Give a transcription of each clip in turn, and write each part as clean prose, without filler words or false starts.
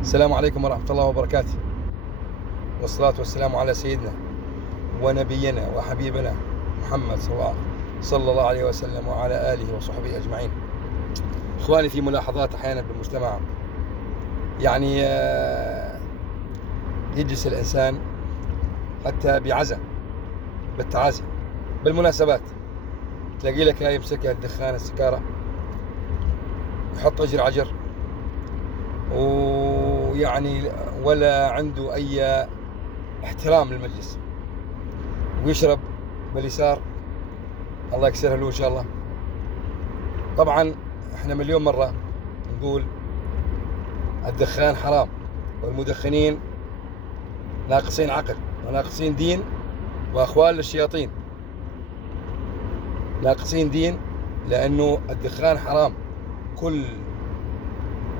السلام عليكم ورحمة الله وبركاته، والصلاة والسلام على سيدنا ونبينا وحبيبنا محمد صلى الله عليه وسلم وعلى آله وصحبه أجمعين. إخواني، في ملاحظات أحيانا بالمجتمع، يعني يجلس الإنسان حتى بعزا بالتعازي بالمناسبات، تلاقي لك يمسكها الدخان السكارة، يحط أجر عجر، ويعني ولا عنده أي احترام للمجلس، ويشرب باليسار، الله يكسرها له إن شاء الله. طبعا احنا مليون مرة نقول الدخان حرام، والمدخنين ناقصين عقل وناقصين دين وأخوان للشياطين. ناقصين دين لأنه الدخان حرام. كل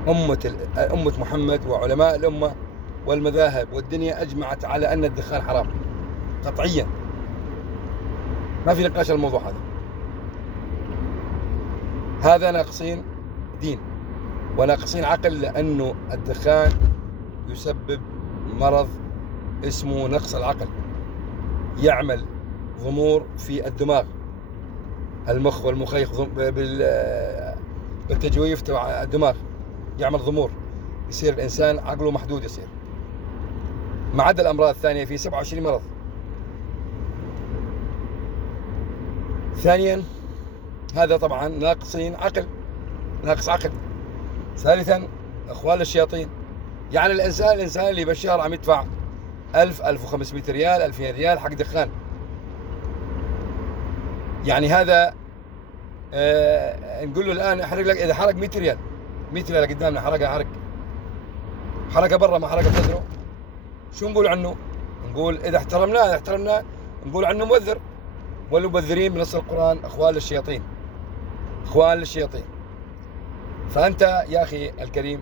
أمة محمد وعلماء الأمة والمذاهب والدنيا أجمعت على أن الدخان حرام قطعيا، ما في نقاش الموضوع هذا ناقصين دين وناقصين عقل، لأنه الدخان يسبب مرض اسمه نقص العقل، يعمل ضمور في الدماغ، المخ والمخيخ بالتجويف تبع الدماغ يعمل ضمور، يصير الإنسان عقله محدود، يصير ما عدا الأمراض الثانية، في 27 مرض. ثانيا هذا طبعا ناقصين عقل، ناقص عقل. ثالثا أخوان الشياطين، يعني الإنسان اللي بالشهر عم يدفع 1500 ريال 2000 ريال حق دخان، يعني هذا نقول له الآن احرق لك، إذا حرق 100 ريال 100 ريال قدامنا، حرقه برا، ما حرقه بصدره، شو نقول عنه؟ نقول إذا احترمناه نقول عنه مبذر، والمبذرين بنص القرآن أخوان للشياطين، أخوان للشياطين. فأنت يا أخي الكريم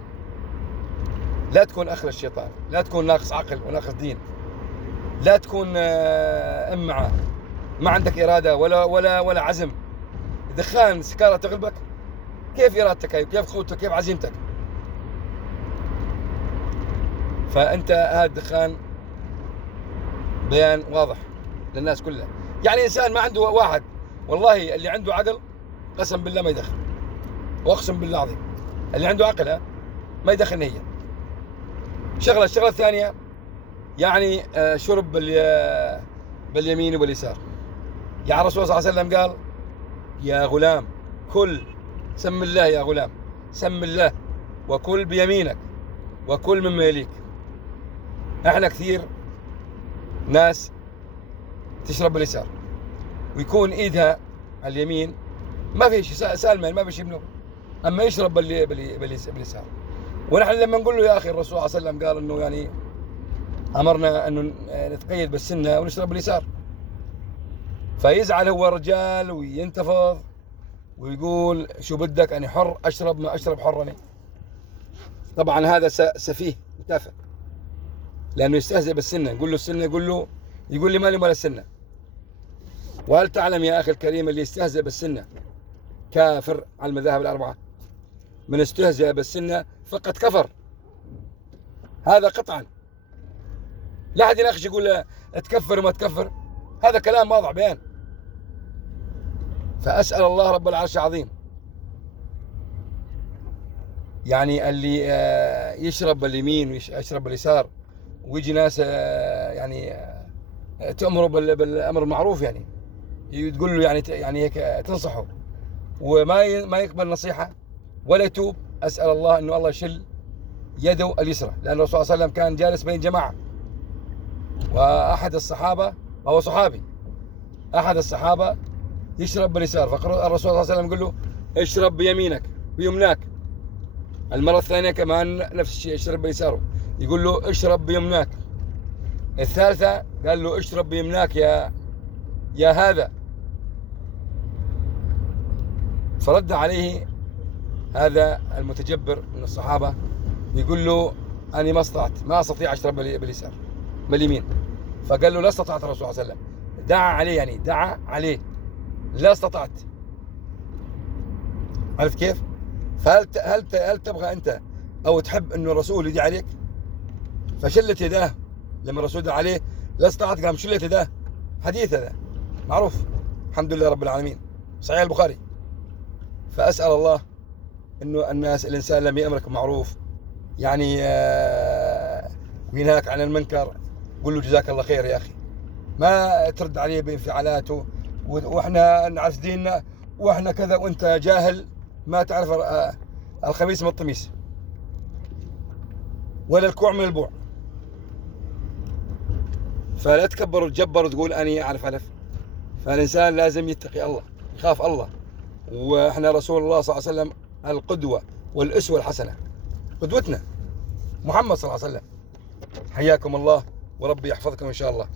لا تكون أخ للشيطان، لا تكون ناقص عقل وناقص دين، لا تكون إمعة، ما عندك إرادة ولا عزم. دخان سكارة تغلبك، كيف إرادتك هاي؟ كيف قوتك؟ كيف عزيمتك؟ فأنت هذا الدخان بيان واضح للناس كلها. يعني إنسان ما عنده واحد، والله اللي عنده عقل قسم بالله ما يدخن، وأقسم بالله العظيم اللي عنده عقل ما يدخن. هي الشغلة الثانية يعني شرب باليمين وباليسار. يعني الرسول صلى الله عليه وسلم قال: يا غلام كل، سم الله يا غلام، سم الله وكل بيمينك وكل مما يليك. احنا كثير ناس تشرب باليسار، ويكون ايدها على اليمين ما في شيء، سالمه ما في شيء منه، اما يشرب باليسار. ونحن لما نقول له يا اخي الرسول صلى الله عليه وسلم قال انه يعني امرنا انه نتقيد بالسنه ونشرب باليسار، فيزعل هو الرجال وينتفض ويقول: شو بدك، أنا حر أشرب ما أشرب، حر أنا. طبعا هذا سفيه تافه، لأنه يستهزئ بالسنة. نقول له السنة، يقول لي مالي ولا السنة. وهل تعلم يا أخي الكريم اللي يستهزئ بالسنة كافر على المذاهب الأربعة؟ من استهزئ بالسنة فقد كفر، هذا قطعا. لا أحد يناقش يقول تكفر وما تكفر، هذا كلام واضح بيان. فأسأل الله رب العرش العظيم يعني اللي يشرب باليمين ويشرب باليسار، ويجي ناس يعني تأمره بالأمر المعروف، يعني تقول له يعني هيك تنصحه، وما يقبل نصيحة ولا يتوب. أسأل الله إنه الله يشل يده اليسرى، لأن الرسول صلى الله عليه وسلم كان جالس بين جماعة، وأحد الصحابة، وهو صحابي، أحد الصحابة يشرب باليسار، فالرسول صلى الله عليه وسلم يقول له: اشرب بيمينك بيمناك. المرة الثانية كمان نفس الشيء، اشرب بيساره، يقول له: اشرب بيمناك. الثالثة قال له: اشرب بيمناك يا هذا. فرد عليه هذا المتجبر من الصحابة يقول له: أنا ما أستطيع أشرب باليسار باليمين. فقال له: لا استطعت. الرسول صلى الله عليه وسلم دعا عليه لا استطعت. عرفت كيف؟ فهل تبغى أنت أو تحب أنه الرسول يدعي عليك؟ فشلت يداه لما الرسول دعا عليه لا استطاعت، قام شلت يداه. حديث هذا معروف، الحمد لله رب العالمين، صحيح البخاري. فأسأل الله أنه الإنسان لم يأمرك بمعروف يعني وينهاك عن المنكر، قل له جزاك الله خير يا أخي، ما ترد عليه بانفعالاته وإحنا نعرف ديننا وإحنا كذا وأنت جاهل ما تعرف الخميس من الطميس ولا الكوع من البوع. فلا تكبر وتجبر وتقول أنا أعرف ألف. فالإنسان لازم يتقي الله، يخاف الله. وإحنا رسول الله صلى الله عليه وسلم القدوة والأسوة الحسنة، قدوتنا محمد صلى الله عليه وسلم. حياكم الله وربي يحفظكم إن شاء الله.